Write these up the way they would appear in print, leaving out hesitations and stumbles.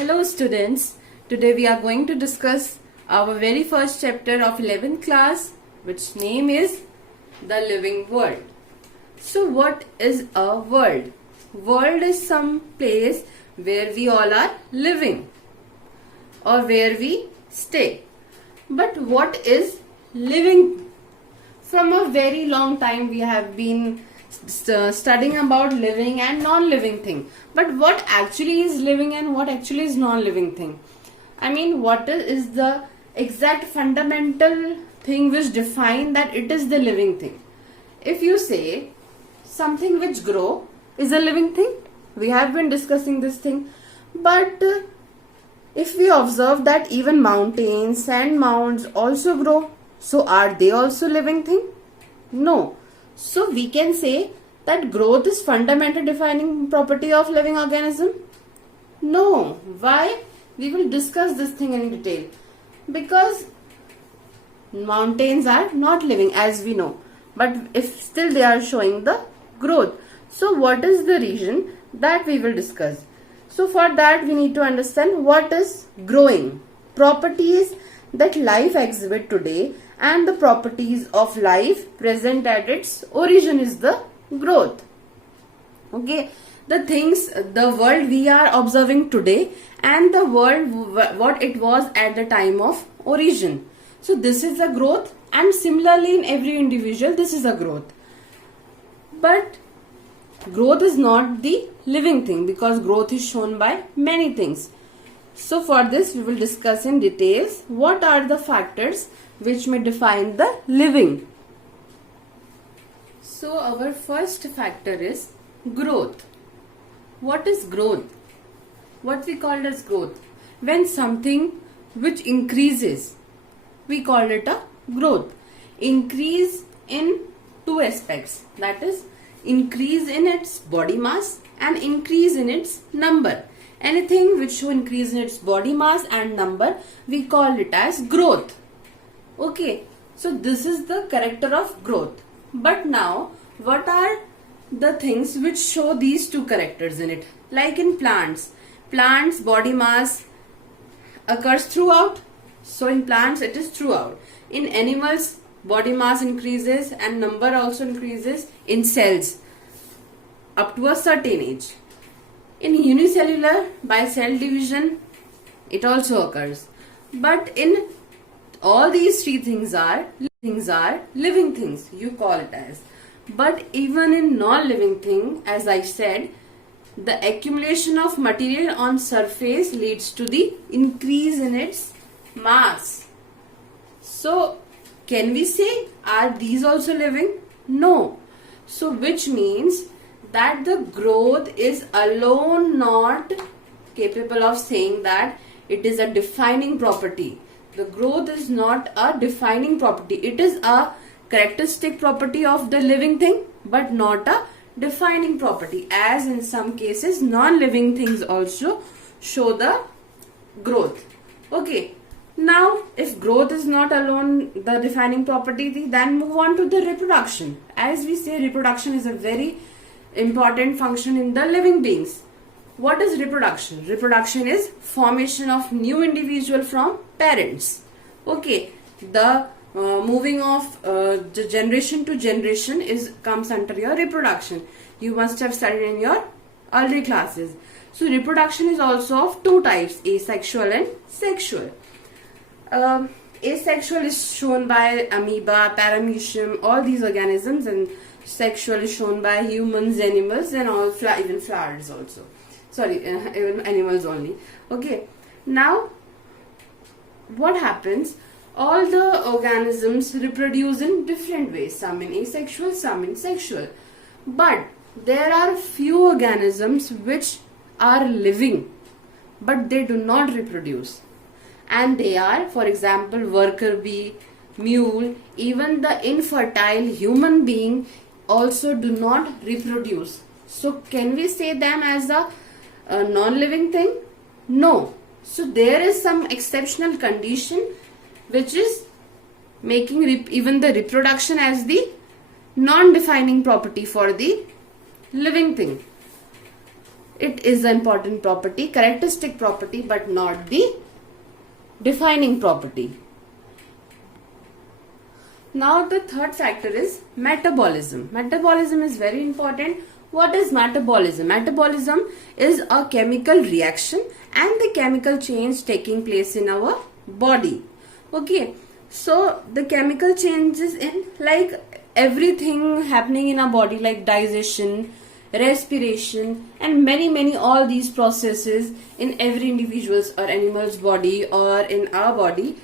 Hello students, today we are going to discuss our very first chapter of 11th class, which name is The Living World. So what is a world? World is some place where we all are living or where we stay. But what is living? From a very long time we have been studying about living and non-living thing. But what actually is living and what actually is non-living thing? I mean, what is the exact fundamental thing which define that it is the living thing? If you say something which grow is a living thing, we have been discussing this thing. But if we observe that even mountains and mounds also grow, so are they also living thing? No. So we can say that growth is fundamental defining property of living organism? No. Why? We will discuss this thing in detail. Because mountains are not living as we know. But if still they are showing the growth. So what is the reason that we will discuss? So for that we need to understand what is growing. Properties that life exhibit today and the properties of life present at its origin is the growth. Okay, the things, the world we are observing today and the world what it was at the time of origin. So this is a growth, and similarly in every individual this is a growth. But growth is not the living thing because growth is shown by many things. So for this we will discuss in details what are the factors which may define the living. So our first factor is growth. What is growth? What we call as growth? When something which increases, we call it a growth. Increase in two aspects, that is increase in its body mass and increase in its number. Anything which show increase in its body mass and number, we call it as growth. Okay, so this is the character of growth. But now, what are the things which show these two characters in it? Like in plants, body mass occurs throughout. So in plants it is throughout. In animals, body mass increases and number also increases in cells up to a certain age. In unicellular, by cell division, it also occurs. But in all these three things are living things, you call it as. But even in non-living thing, as I said, the accumulation of material on surface leads to the increase in its mass. So, can we say, are these also living? No. So, which means that the growth is alone not capable of saying that it is a defining property. The growth is not a defining property. It is a characteristic property of the living thing, but not a defining property. As in some cases, non-living things also show the growth. Okay. Now, if growth is not alone the defining property, then move on to the reproduction. As we say, reproduction is a very important function in the living beings. What is reproduction? Reproduction is formation of new individual from parents. Okay, the moving of the generation to generation comes under your reproduction. You must have studied in your early classes. So reproduction is also of two types, asexual and sexual. Asexual is shown by amoeba, paramecium, all these organisms, and sexual is shown by humans, animals, and all even flowers also. Sorry, even animals only. Okay. Now, what happens? All the organisms reproduce in different ways. Some in asexual, some in sexual. But there are few organisms which are living, but they do not reproduce. And they are, for example, worker bee, mule, even the infertile human being also do not reproduce. So can we say them as a non-living thing? No. So there is some exceptional condition which is making even the reproduction as the non-defining property for the living thing. It is an important property, characteristic property, but not the defining property. Now the third factor is metabolism. Metabolism is very important. What is metabolism? Metabolism is a chemical reaction and the chemical change taking place in our body. Okay, so the chemical changes in like everything happening in our body, like digestion, respiration, and many all these processes in every individual's or animal's body or in our body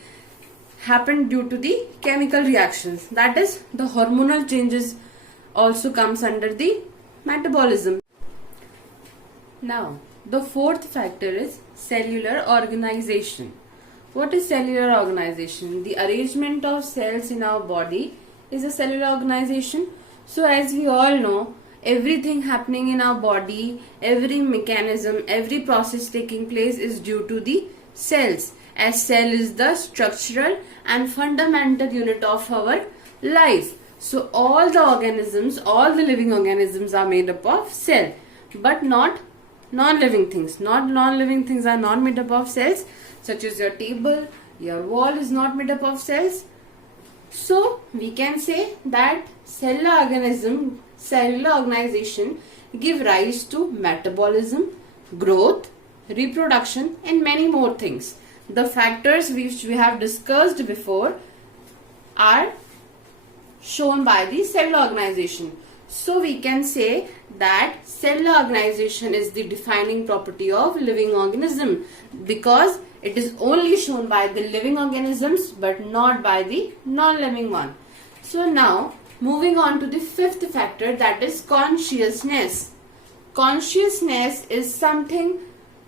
happen due to the chemical reactions. That is, the hormonal changes also comes under the metabolism. Now, the fourth factor is cellular organization. What is cellular organization? The arrangement of cells in our body is a cellular organization. So as we all know, everything happening in our body, every mechanism, every process taking place is due to the cells, as cell is the structural and fundamental unit of our life. So all the organisms, all the living organisms are made up of cell, but not non-living things. Non-living things are not made up of cells, such as your table, your wall is not made up of cells. So we can say that cellular organization give rise to metabolism, growth, reproduction, and many more things. The factors which we have discussed before are shown by the cellular organization. So we can say that cellular organization is the defining property of living organism, because it is only shown by the living organisms but not by the non-living one. So now moving on to the fifth factor, that is consciousness. Consciousness is something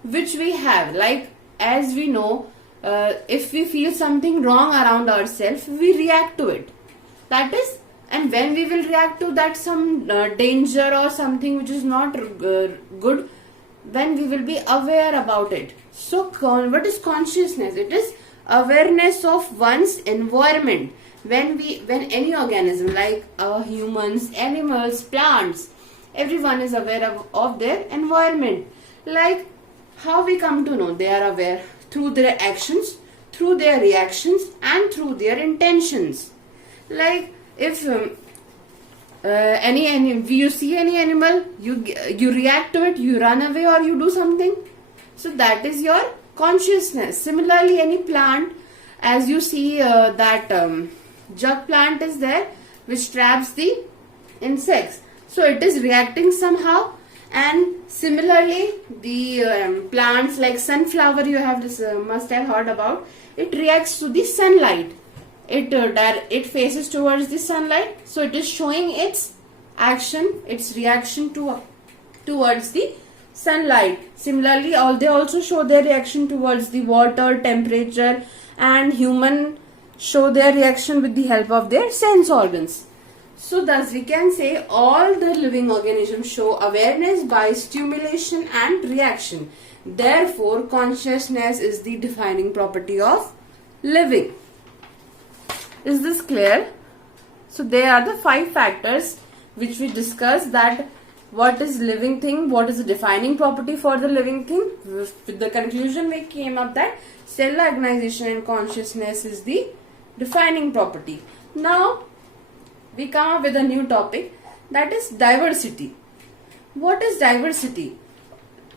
which we have, like as we know, if we feel something wrong around ourselves, we react to it. That is, and when we will react to that some danger or something which is not good, then we will be aware about it. So what is consciousness? It is awareness of one's environment. When any organism, like humans, animals, plants, everyone is aware of their environment. Like how we come to know they are aware? Through their actions, through their reactions, and through their intentions. Like if you see any animal, you react to it, you run away or you do something. So that is your consciousness. Similarly, any plant, as you see that jug plant is there, which traps the insects. So it is reacting somehow. And similarly, the plants like sunflower, you have must have heard about. It reacts to the sunlight. It faces towards the sunlight, so it is showing its action, its reaction towards the sunlight. Similarly, they also show their reaction towards the water, temperature, and human show their reaction with the help of their sense organs. So thus we can say all the living organisms show awareness by stimulation and reaction. Therefore, consciousness is the defining property of living. Is this clear? So there are the 5 factors which we discussed, that what is living thing, what is the defining property for the living thing. With the conclusion we came up that cellular organization and consciousness is the defining property. Now we come up with a new topic, that is diversity. What is diversity?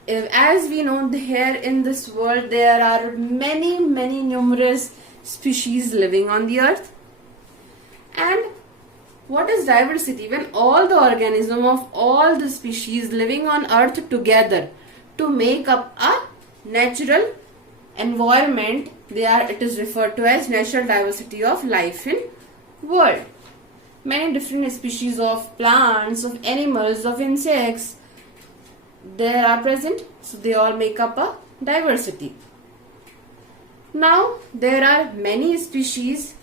As we know, here in this world there are many numerous species living on the earth. And what is diversity? When all the organisms of all the species living on earth together to make up a natural environment, it is referred to as natural diversity of life in world. Many different species of plants, of animals, of insects, there are present, so they all make up a diversity. Now there are many species.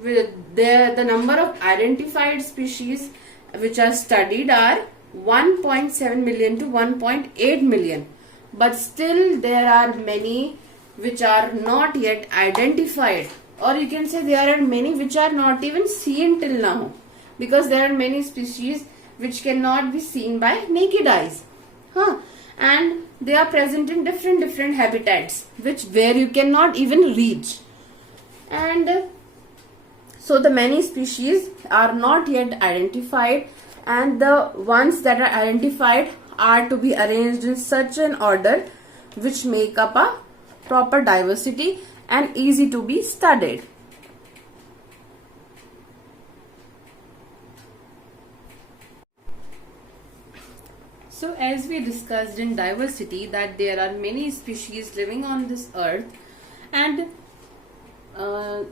The number of identified species which are studied are 1.7 million to 1.8 million, but still there are many which are not yet identified, or you can say there are many which are not even seen till now, because there are many species which cannot be seen by naked eyes. and they are present in different habitats where you cannot even reach. And so the many species are not yet identified, and the ones that are identified are to be arranged in such an order which make up a proper diversity and easy to be studied. So as we discussed in diversity, that there are many species living on this earth, and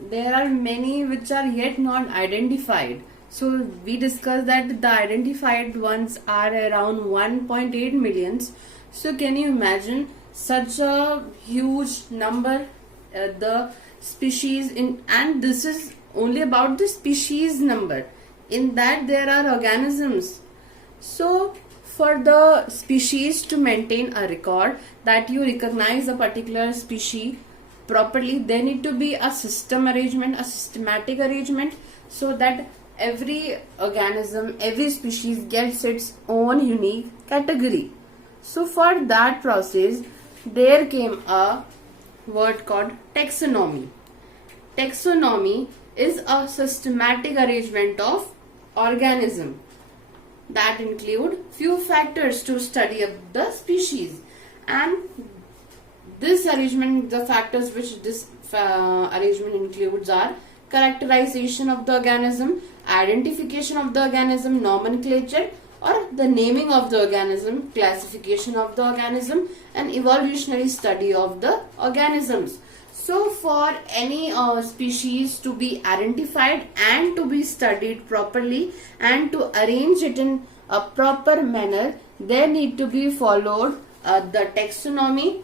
there are many which are yet not identified. So we discussed that the identified ones are around 1.8 millions. So can you imagine such a huge number, the species in, and this is only about the species number. In that there are organisms. So for the species to maintain a record, that you recognize a particular species properly, there need to be a system arrangement, a systematic arrangement, so that every organism, every species gets its own unique category. So for that process, there came a word called taxonomy. Taxonomy is a systematic arrangement of organism that include few factors to study of the species, and this arrangement, the factors which this arrangement includes are characterization of the organism, identification of the organism, nomenclature or the naming of the organism, classification of the organism, and evolutionary study of the organisms. So for any species to be identified and to be studied properly and to arrange it in a proper manner, there need to be followed the taxonomy,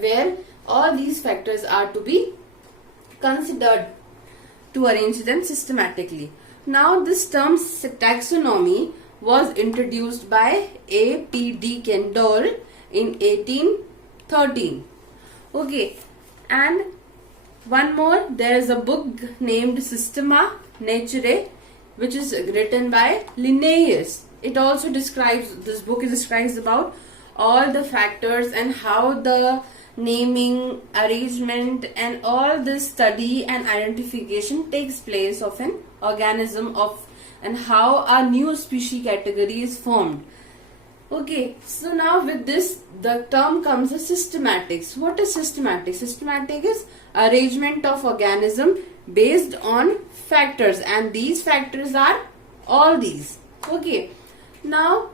where all these factors are to be considered to arrange them systematically. Now this term taxonomy was introduced by A.P.D. Kendall in 1813. Okay, and one more, there is a book named Systema Naturae, which is written by Linnaeus. It also describes, this book describes about all the factors and how the naming, arrangement and all this study and identification takes place of an organism of, and how a new species category is formed. Okay, so now with this the term comes as systematics. What is systematic? Systematic is arrangement of organism based on factors, and these factors are all these. Okay, now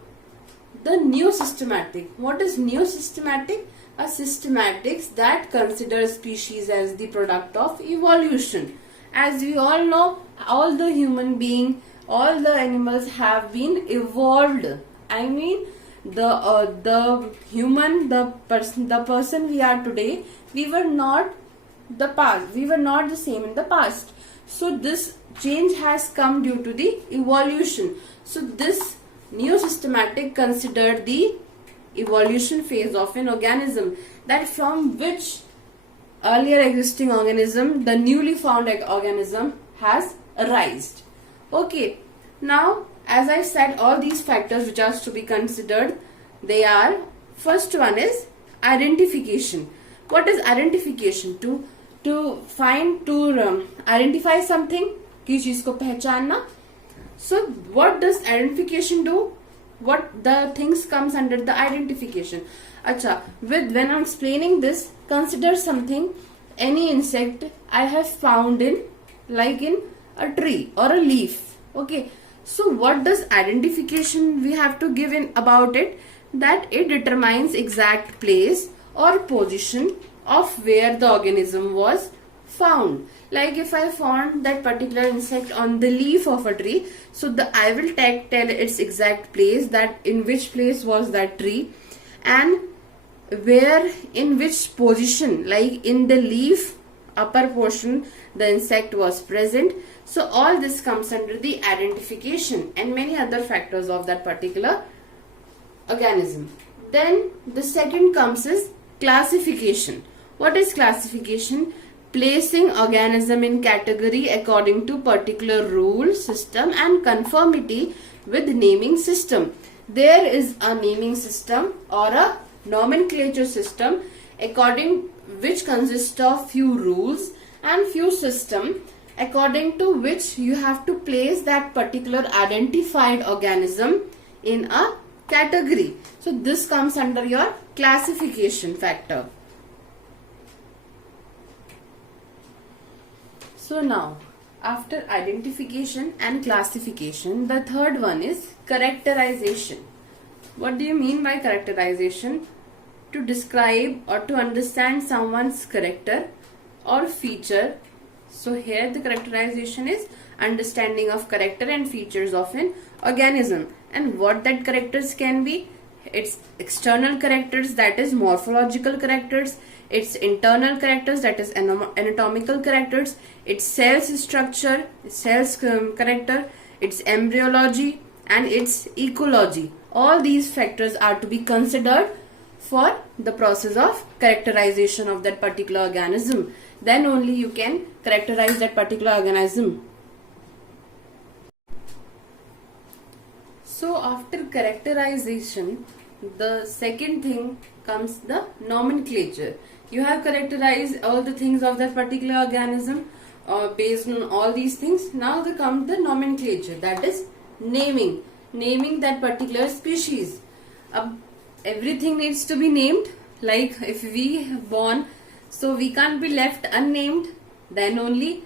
the new systematic. What is new systematic? A systematics that considers species as the product of evolution. As we all know, all the human being, all the animals have been evolved. I mean, the human, the person we are today, we were not the past. We were not the same in the past. So this change has come due to the evolution. So this new systematic considered the evolution phase of an organism, that from which earlier existing organism, the newly found organism has arisen. Okay, now as I said, all these factors which are to be considered, they are, first one is identification. What is identification? To find, to identify something, किसी चीज को पहचानना. So what does identification do? What the things comes under the identification? Acha, when I'm explaining this, consider something, any insect I have found in, like in a tree or a leaf. Okay, so what does identification we have to give in about it? That it determines exact place or position of where the organism was found. Like if I found that particular insect on the leaf of a tree, so I will tell its exact place, that in which place was that tree and where, in which position, like in the leaf upper portion the insect was present. So all this comes under the identification and many other factors of that particular organism. Then the second comes is classification. What is classification? Placing organism in category according to particular rule, system and conformity with naming system. There is a naming system or a nomenclature system according which consists of few rules and few system according to which you have to place that particular identified organism in a category. So this comes under your classification factor. So now, after identification and classification, the third one is characterization. What do you mean by characterization? To describe or to understand someone's character or feature. So here the characterization is understanding of character and features of an organism. And what that characters can be? It's external characters, that is morphological characters. It's internal characters, that is anatomical characters. It's cells structure, cells character. It's embryology and its ecology. All these factors are to be considered for the process of characterization of that particular organism. Then only you can characterize that particular organism. So after characterization, the second thing comes the nomenclature. You have characterized all the things of that particular organism based on all these things. Now there comes the nomenclature, that is naming that particular species. Everything needs to be named. Like if we born, so we can't be left unnamed. Then only,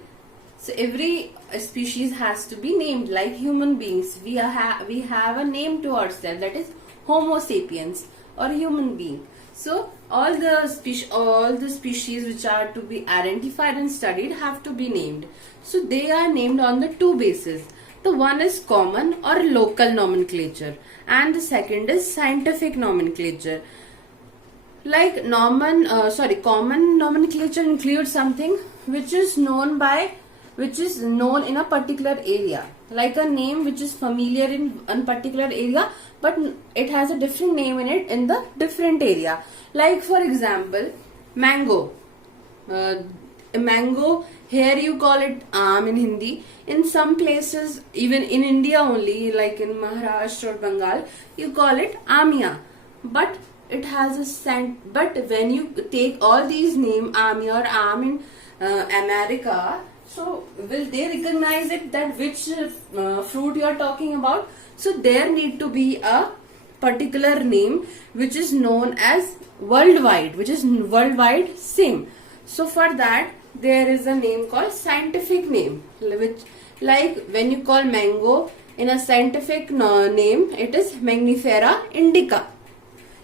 so every species has to be named. Like human beings, we have a name to ourselves, that is Homo sapiens or human being. So all the species which are to be identified and studied have to be named. So they are named on the two bases. The one is common or local nomenclature and the second is scientific nomenclature. Like common nomenclature includes something which is known in a particular area, like a name which is familiar in a particular area, but it has a different name in it in the different area. Like for example, mango. Mango, here you call it aam in Hindi. In some places, even in India only, like in Maharashtra or Bengal, you call it amia. But it has a scent. But when you take all these names, amia or aam in America, so will they recognize it, that which fruit you are talking about? So there need to be a particular name which is known as worldwide, which is worldwide same. So for that there is a name called scientific name, which, like when you call mango in a scientific name, it is Mangifera indica.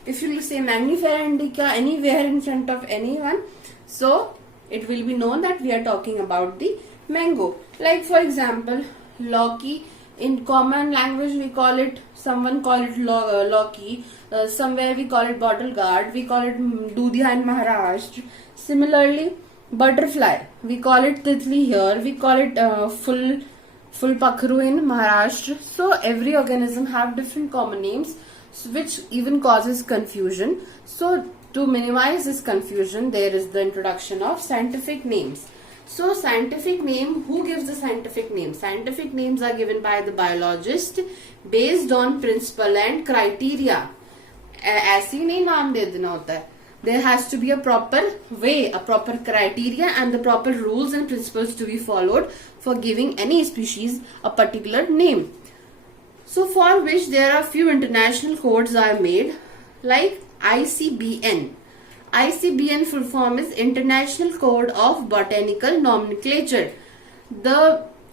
If you say Mangifera indica anywhere in front of anyone, so it will be known that we are talking about the mango. Like for example, Loki, in common language we call it, someone call it Loki, somewhere we call it bottle guard, we call it Dudhya in Maharashtra. Similarly, butterfly, we call it Titli here, we call it full pakru in Maharashtra. So every organism have different common names, which even causes confusion. So to minimize this confusion, there is the introduction of scientific names. So scientific name, who gives the scientific name? Scientific names are given by the biologist based on principle and criteria. ऐसे ही नहीं नाम दे देना होता है. There has to be a proper way, a proper criteria and the proper rules and principles to be followed for giving any species a particular name. So for which there are few international codes are made, like ICBN. ICBN full form is International Code of Botanical Nomenclature.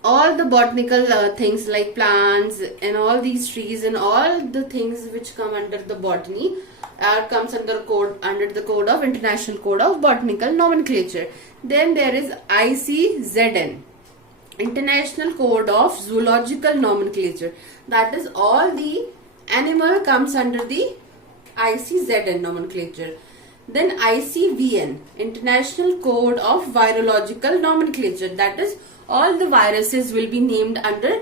All the botanical things like plants and all these trees and all the things which come under the botany comes under the code of International Code of Botanical Nomenclature. Then there is ICZN, International Code of Zoological Nomenclature. That is all the animal comes under the ICZN nomenclature. Then ICVN, International Code of Virological Nomenclature. That is all the viruses will be named under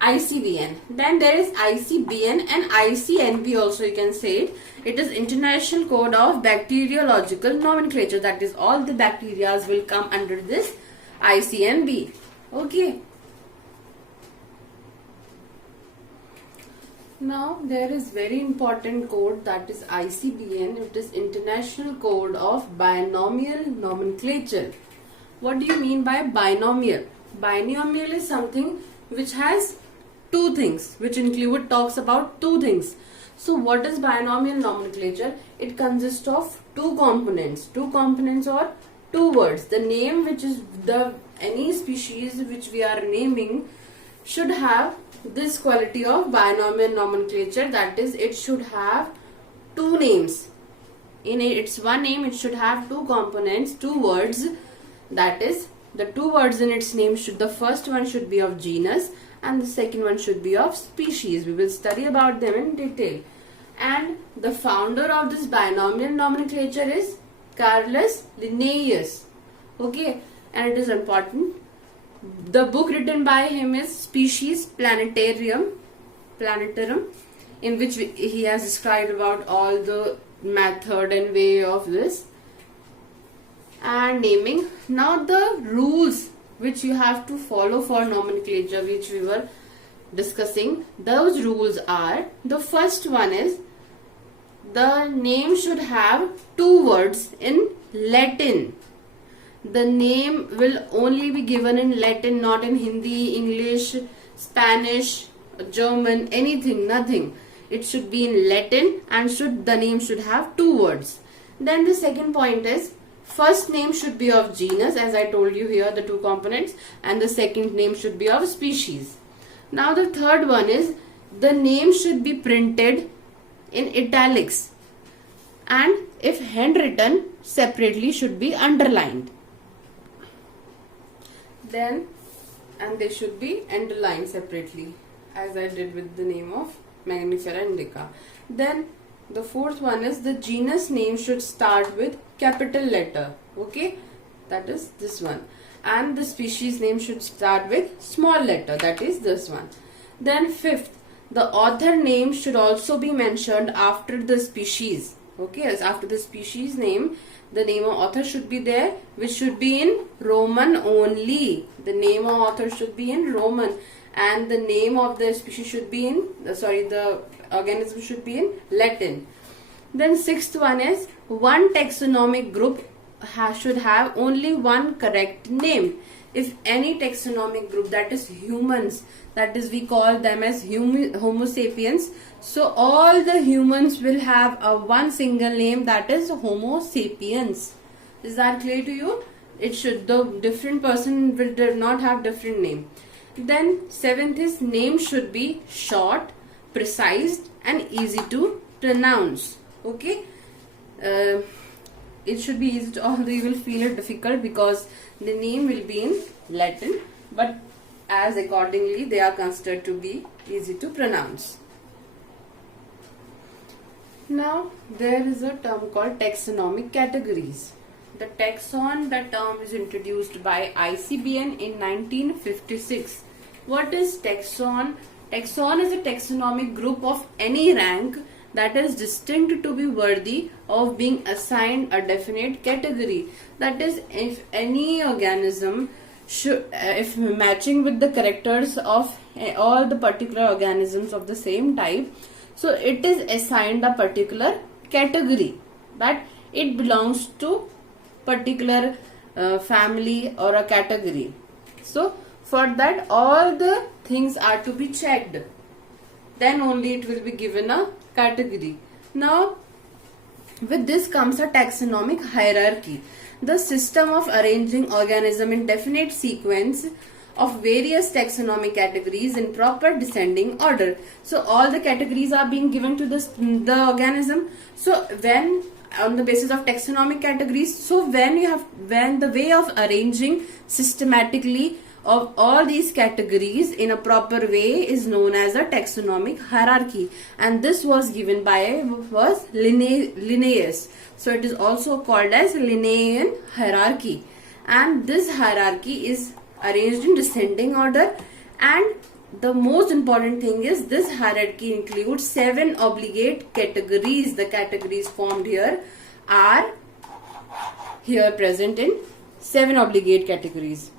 ICVN. Then there is ICBN and ICNB also, you can say it. It is International Code of Bacteriological Nomenclature. That is all the bacteria will come under this ICNB. Okay. Now there is very important code, that is ICBN. It is International Code of Binomial Nomenclature. What do you mean by binomial? Binomial is something which has two things, which talks about two things. So what is binomial nomenclature? It consists of two components or two words. The name, which is any species which we are naming, should have this quality of binomial nomenclature, that is, it should have two names. In its one name, it should have two components, two words, that is, the two words in its name the first one should be of genus and the second one should be of species. We will study about them in detail. And the founder of this binomial nomenclature is Carolus Linnaeus. Okay, and it is important. The book written by him is Species Planetarum, in which he has described about all the method and way of this and naming. Now the rules which you have to follow for nomenclature, which we were discussing, those rules are, the first one is the name should have two words in Latin. The name will only be given in Latin, not in Hindi, English, Spanish, German, anything, nothing. It should be in Latin and the name should have two words. Then the second point is, first name should be of genus, as I told you here, the two components, and the second name should be of species. Now the third one is, the name should be printed in italics, and if handwritten separately should be underlined. And they should be underlined separately, as I did with the name of Magnifera indica. Then the fourth one is, the genus name should start with capital letter. Okay, that is this one. And the species name should start with small letter, that is this one. Then fifth, the author name should also be mentioned after the species. Okay, as after the species name, the name of author should be there, which should be in Roman only. The name of author should be in Roman, and the name of the species should be in, the organism should be in Latin. Then sixth one is, one taxonomic group should have only one correct name. If any taxonomic group, that is humans, that is we call them as Homo sapiens, so all the humans will have a one single name, that is Homo sapiens. Is that clear to you? The different person will not have different name. Then seventh is, name should be short, precise and easy to pronounce. Okay, it should be easy to, although you will feel it difficult because the name will be in Latin, but as accordingly they are considered to be easy to pronounce. Now there is a term called taxonomic categories. The term is introduced by ICBN in 1956. What is taxon? Taxon is a taxonomic group of any rank that is distinct to be worthy of being assigned a definite category. That is, if any organism if matching with the characters of all the particular organisms of the same type, so it is assigned a particular category, that it belongs to particular family or a category. So for that all the things are to be checked, then only it will be given a category. Now with this comes a taxonomic hierarchy, the system of arranging organism in definite sequence of various taxonomic categories in proper descending order. So all the categories are being given to the organism. So when on the basis of taxonomic categories, so when the way of arranging systematically of all these categories in a proper way is known as a taxonomic hierarchy, and this was given by Linnaeus. So it is also called as Linnaean hierarchy, and this hierarchy is arranged in descending order, and the most important thing is this hierarchy includes 7 obligate categories. The categories formed here are present in 7 obligate categories.